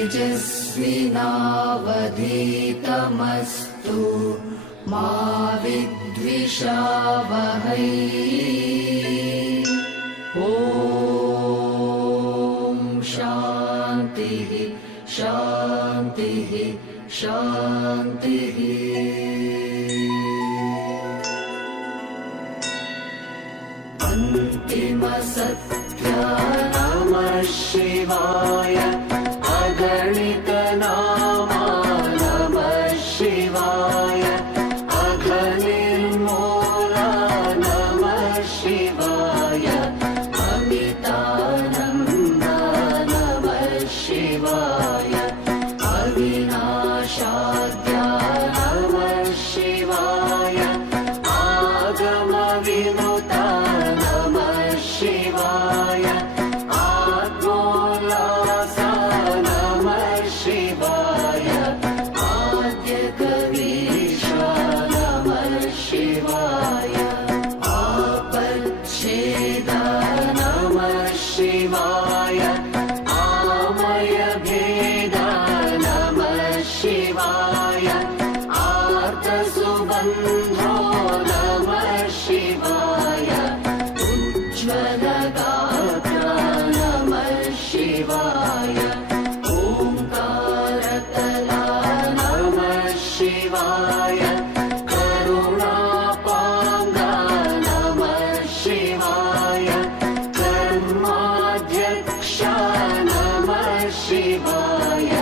तेजस्विनावधीतमस्तु मा विद्विषावहै। ॐ शान्तिः शान्तिः शान्तिः। अन्तिमसत्य नमः शिवाय अगणितनामा नमः शिवाय अघनिर्मूला नमः शिवाय अमितानन्दा नमः शिवाय अविनाशाद्या नमः शिवाय आगमविनुता नमः शिवाय आत्मोल्लासा नमः शिवाय आद्यकवीशा नमः शिवाय आपच्छेदा नमः शिवाय आमयभेदा नमः शिवाय आर्तसुबन्धो नमः शिवाय उज्ज्वलगात्रा नमः शिवाय ओंकारतला नमः शिवाय करुणापाङ्गा नमः शिवाय कर्माध्यक्षा नमः शिवाय